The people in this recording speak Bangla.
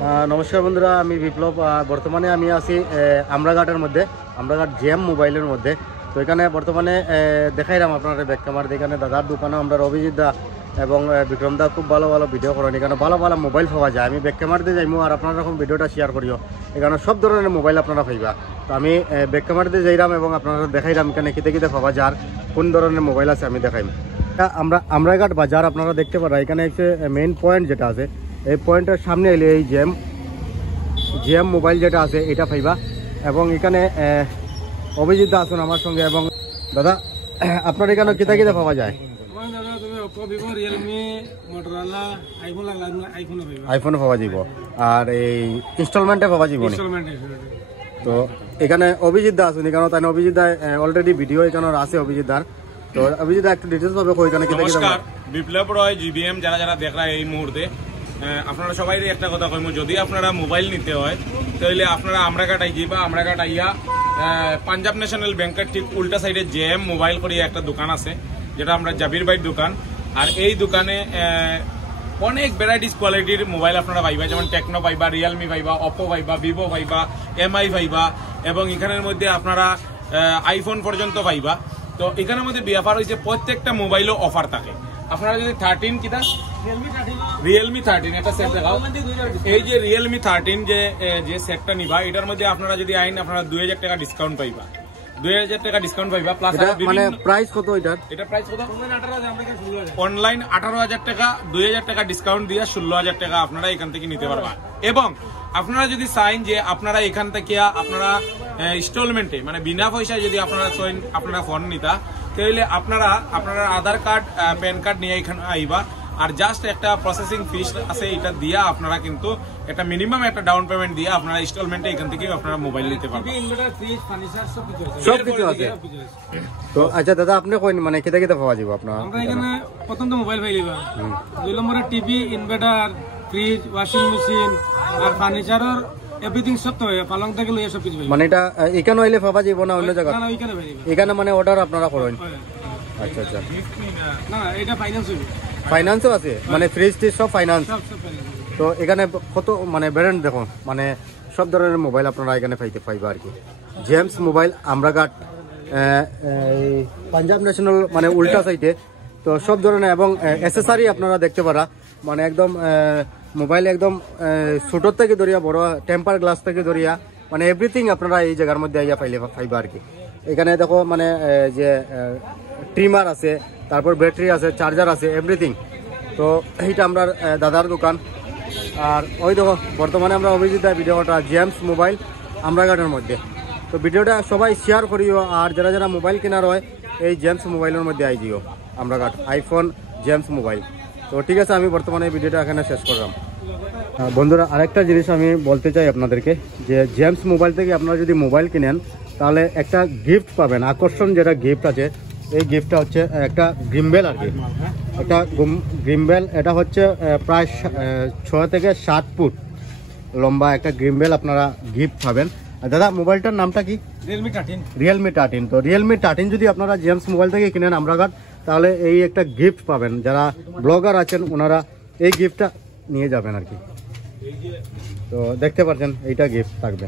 নমস্কার বন্ধুরা, আমি বিপ্লব। বর্তমানে আমি আছি আমরাঘাটের মধ্যে, আমরাঘাট জেম মোবাইলের মধ্যে। তো এখানে বর্তমানে দেখাইলাম আপনারা ব্যাক ক্যামেরা। এখানে দাদার দোকানে আমরা অভিজিৎ দা এবং বিক্রম দা খুব ভালো ভালো ভিডিও করেন। এখানে ভালো ভালো মোবাইল পাওয়া যায়। আমি ব্যাক ক্যামেরা দিয়ে যাইমু আর আপনারা যখন ভিডিওটা শেয়ার করিও, এখানে সব ধরনের মোবাইল আপনারা পাইবা। তো আমি ব্যাক ক্যামেরা দিয়ে যাইলাম এবং আপনারা দেখাইলাম এখানে কিতে কিতে পাওয়া যায়, কোন ধরনের মোবাইল আছে আমি দেখাইম। আমরাঘাট বাজার আপনারা দেখতে পারা। এখানে হচ্ছে মেইন পয়েন্ট যেটা আছে, এই পয়েন্টের সামনে এলে এই জেম মোবাইল যেটা আছে এটা পাইবা। এবং এখানে অভিজিৎ দা আছেন আমার সঙ্গে। এবং দাদা, আপনার এখানে কিতা কিতা পাওয়া যায়? আইফোন পাওয়া যাব, আর এই ইনস্টলমেন্টে পাওয়া যাব। তো এখানে অভিজিৎ দা আছেন, এখানে তাই অভিজিৎ দা অলরেডি ভিডিও এখানে আছে অভিজিৎ দার। তো অভিজিৎ দা একটু ডিটেলস পাবে এখানে কিতা কিতা? বিপ্লব রয় জিবিএম যারা যারা দেখরা এই মুহূর্তে, আপনারা সবাই একটা কথা কইমু, যদি আপনারা মোবাইল নিতে হয় তাহলে আপনারা আমরাঘাট আইবা। আমরাঘাট আইয়া পাঞ্জাব ন্যাশনাল ব্যাংকের ঠিক উল্টা সাইডে জেএম মোবাইল করে একটা দোকান আছে, যেটা আমরা জাবির ভাইয়ের দোকান। আর এই দোকানে অনেক ভ্যারাইটিস কোয়ালিটির মোবাইল আপনারা পাইবা, যেমন টেকনো পাইবা, রিয়েলমি পাইবা, অপো পাইবা, ভিভো পাইবা, এমআই পাইবা, এবং এখানের মধ্যে আপনারা আইফোন পর্যন্ত পাইবা। তো এখানের মধ্যে ব্যাপার হয়েছে প্রত্যেকটা মোবাইলও অফার থাকে। আপনারা যদি 13 কিটা রিয়েলমি 13 একটা সেট দেখাও। এই যে রিয়েলমি 13 যে সেটটা নিবা, এটার মধ্যে আপনারা যদি আইন আপনারা 2000 টাকা ডিসকাউন্ট পাইবা। 2000 টাকা ডিসকাউন্ট পাইবা। প্লাস মানে প্রাইস কত এটার? এটা প্রাইস কত? অনলাইন 18,000 টাকা, 2000 টাকা ডিসকাউন্ট দিয়ে 16,000 টাকা আপনারা এখান থেকে নিতে পারবা। এবং আপনারা যদি চাইন যে আপনারা এখান থেকে আপনারা ইনস্টলমেন্টে মানে বিনা পয়সায় যদি আপনারা চাইন আপনারা ফোন নিতা, তাহলে আপনারা আধার কার্ড, প্যান কার্ড নিয়ে এখানে আইবা। আর জাস্ট একটা প্রসেসিং ফিস আছে, এটা দিয়া আপনারা কিন্তু একটা মিনিমাম একটা ডাউন পেমেন্ট দিয়ে আপনারা ইনস্টলমেন্টে এখান থেকে আপনারা মোবাইল নিতে পারবেন। সবকিছু আছে। তো আচ্ছা দাদা, আপনি কইন মানে কিতা কিতা পাওয়া যাব আপনারা? আমরা এখানে প্রথম তো মোবাইল পাইবা, 2 নম্বরে TV, inverter, fridge, washing machine আর ফার্নিচারের এভরিথিং সব তো পালং থেকে লইয়া সব কিছু পাইবা। মানে এটা এখানে হইলে পাওয়া যাব না অন্য জায়গা? না, এখানে পাইবা। এখানে মানে অর্ডার আপনারা করেন? আচ্ছা আচ্ছা। না, এটা ফাইনান্স হইবে। ফাইনান্সও আছে, মানে ফ্রিজ টিজ সব ফাইনান্স। তো এখানে কত মানে ব্র্যান্ড দেখুন, মানে সব ধরনের মোবাইল আপনারা এখানে পাইবা আর কি। James mobile, Amraghat, Punjab national মানে উল্টা সাইডে। তো সব ধরনের এবং অ্যাসেসরি আপনারা দেখতে পারা, মানে একদম মোবাইল একদম ছোটোর থেকে ধরিয়া বড়, টেম্পার গ্লাস থেকে ধরিয়া মানে এভরিথিং আপনারা এই জায়গার মধ্যে আইয়া পাইবা আর কি। এখানে দেখো মানে যে ট্রিমার আছে, তারপর ব্যাটারি আছে, চার্জার আছে, এভরিথিং। তো এইটা আমরা দাদার দোকান। আর ওই দেখো বর্তমানে আমরা অভিজিৎ ভিডিওটা জেমস মোবাইল আমরাঘাটের মধ্যে। তো ভিডিওটা সবাই শেয়ার করিও। আর যারা যারা মোবাইল কেনার হয় এই জেমস মোবাইলের মধ্যে আই দিও, আমরাঘাট আইফোন জেমস মোবাইল। তো ঠিক আছে, আমি বর্তমানে এই ভিডিওটা এখানে শেষ করলাম। বন্ধুরা, আরেকটা জিনিস আমি বলতে চাই আপনাদেরকে, যে জেমস মোবাইল থেকে আপনারা যদি মোবাইল কিনেন তাহলে একটা গিফট পাবেন, আকর্ষণ যেটা গিফট আছে। এই গিফটটা হচ্ছে একটা গ্রিমবেল আর কি, একটা গ্রিমবেল। এটা হচ্ছে প্রায় 6 থেকে 7 ফুট লম্বা একটা গ্রিমবেল আপনারা গিফট পাবেন। দাদা, মোবাইলটার নামটা কি? রিয়েলমি 13। তো রিয়েলমি 13 যদি আপনারা জেমস মোবাইল থেকে কিনেন আমরাঘাট, তাহলে এই একটা গিফট পাবেন। যারা ব্লগার আছেন ওনারা এই গিফটটা নিয়ে যাবেন আর কি। তো দেখতে পাচ্ছেন এইটা গিফট থাকবে।